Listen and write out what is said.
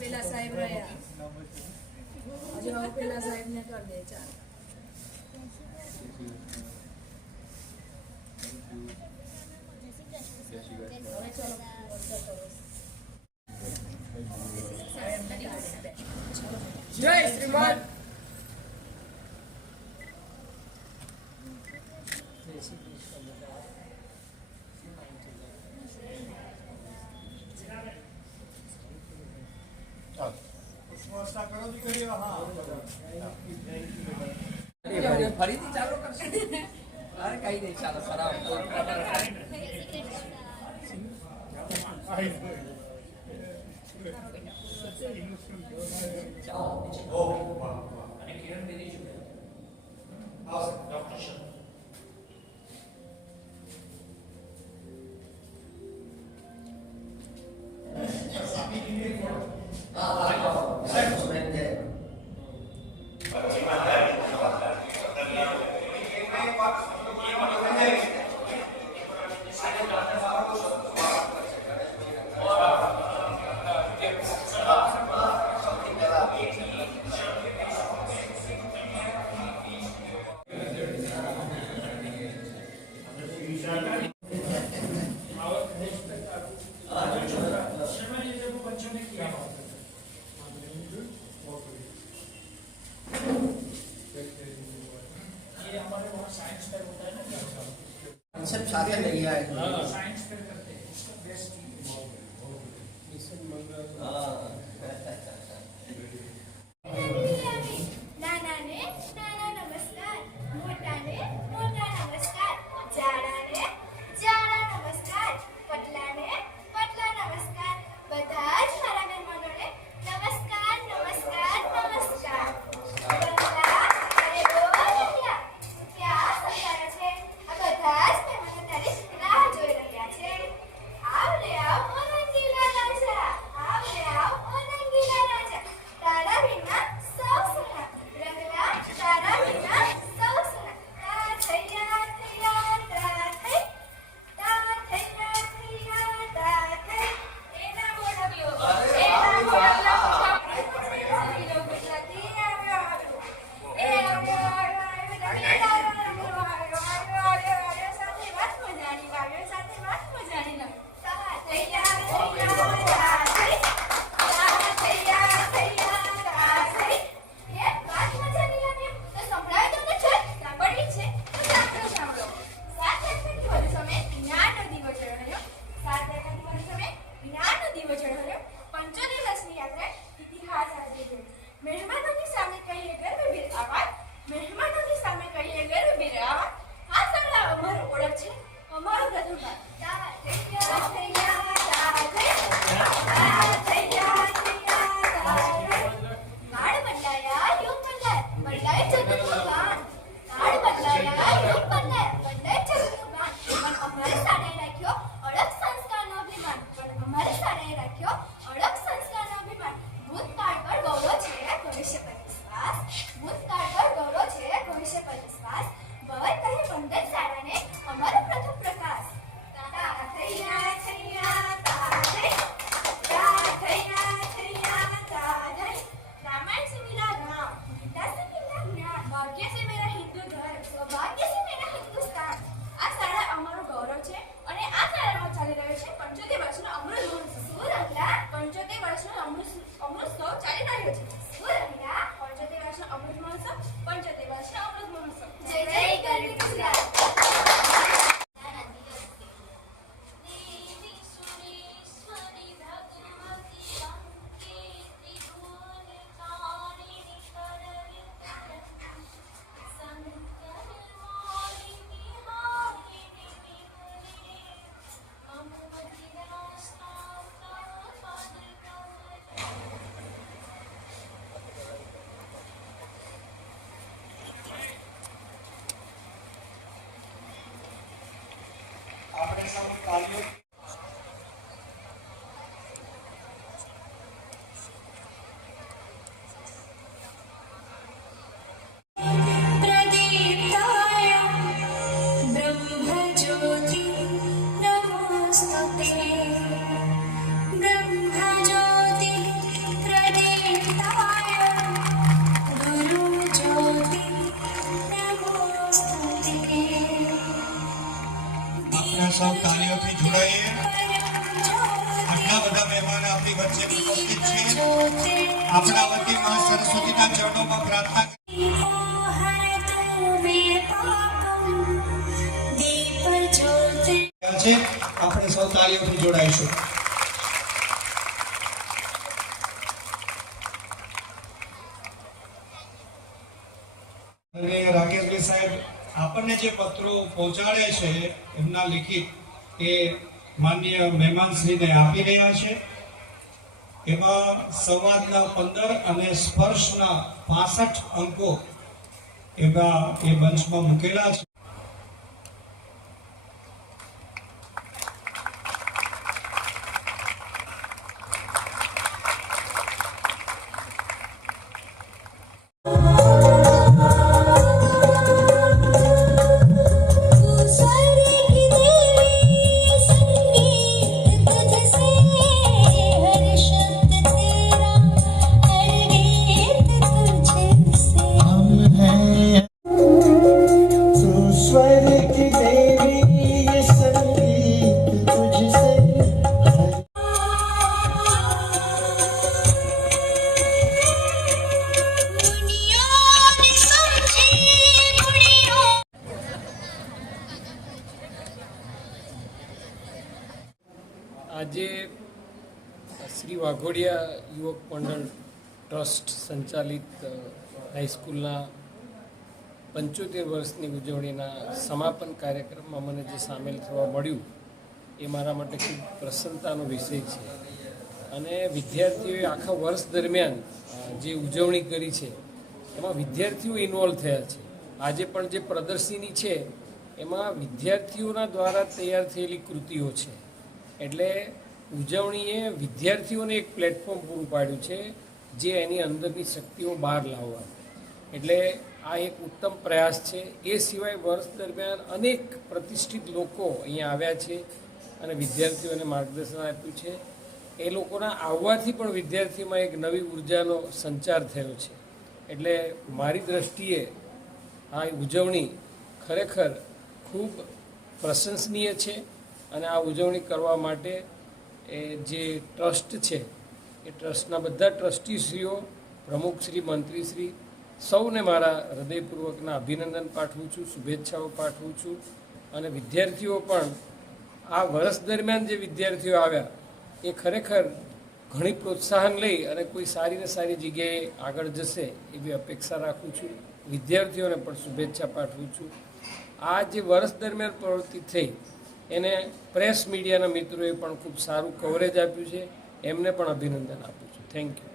પેલા સાહેબ રહ્યા હજુ હવે પેલા સાહેબ ને કરી દે ચાલ જય શ્રીમાન ફરીથી ચાલુ કરશે અરે કઈ નહીં ચાલો સરાવ सब सारे नहीं आए साइंस पे करते हैं इसका बेस्ट मिशन मंगल નાનાને નાના નમસ્કાર, મોટાને મોટા નમસ્કાર, જાડાને જાડા નમસ્કાર, પતલાને પતલા નમસ્કાર, બધા જ મારા મહેમાનોને નમસ્કાર નમસ્કાર નમસ્કાર. બધા અરે ઓ ક્યાં સંતાડે છે? આ બધા જ મહેમાનો તારી રાહ જોઈ રહ્યા વચ્ચે ઉપસ્થિત છે. આપણા વતી માં સરસ્વતીના ચરણોમાં પ્રાર્થના છે. આપણે સૌ તાળીઓથી જોડાઈશું. અને રાકેશભાઈ સાહેબ આપણને જે પત્રો પહોંચાડે છે એમના લિખિત એ માનનીય મહેમાનશ્રીને આપી રહ્યા છે. એમાં સંવાદના 15 અને સ્પર્શના 65 અંકો એમાં એ મંચમાં મૂકેલા છે. આજે શ્રી વાઘોડિયા યુવક મંડળ ટ્રસ્ટ સંચાલિત હાઈસ્કૂલના 75 વર્ષની ઉજવણીના સમાપન કાર્યક્રમમાં મને જે સામેલ થવા મળ્યું એ મારા માટે ખૂબ પ્રસન્નતાનો વિષય છે. અને વિદ્યાર્થીઓએ આખા વર્ષ દરમિયાન જે ઉજવણી કરી છે એમાં વિદ્યાર્થીઓ ઇન્વોલ્વ થયા છે. આજે પણ જે પ્રદર્શની છે એમાં વિદ્યાર્થીઓના દ્વારા તૈયાર થયેલી કૃતિઓ છે. એટલે ઉજવણીએ વિદ્યાર્થીઓને એક પ્લેટફોર્મ પૂરું પાડ્યું છે જે એની અંદરની શક્તિઓ બહાર લાવવા. એટલે આ એક ઉત્તમ પ્રયાસ છે. એ સિવાય વર્ષ દરમિયાન અનેક પ્રતિષ્ઠિત લોકો અહીંયા આવ્યા છે અને વિદ્યાર્થીઓને માર્ગદર્શન આપ્યું છે. એ લોકોના આવવાથી પણ વિદ્યાર્થીઓમાં એક નવી ઉર્જાનો સંચાર થયો છે. એટલે મારી દ્રષ્ટિએ આ ઉજવણી ખરેખર ખૂબ પ્રશંસનીય છે. અને આ ઉજવણી કરવા માટે એ જે ટ્રસ્ટ છે એ ટ્રસ્ટના બધા ટ્રસ્ટીશ્રીઓ, પ્રમુખશ્રી, મંત્રીશ્રી સૌને મારા હૃદયપૂર્વકના અભિનંદન પાઠવું છું, શુભેચ્છાઓ પાઠવું છું. અને વિદ્યાર્થીઓ પણ આ વર્ષ દરમિયાન જે વિદ્યાર્થીઓ આવ્યા એ ખરેખર ઘણી પ્રોત્સાહન લઈ અને કોઈ સારી ને સારી જગ્યાએ આગળ જશે એવી અપેક્ષા રાખું છું. વિદ્યાર્થીઓને પણ શુભેચ્છા પાઠવું છું. આ જે વર્ષ દરમિયાન પ્રવૃત્તિ થઈ એને પ્રેસ મીડિયાના મિત્રોએ પણ ખૂબ સારું કવરેજ આપ્યું છે. એમને પણ અભિનંદન આપું છું. Thank you.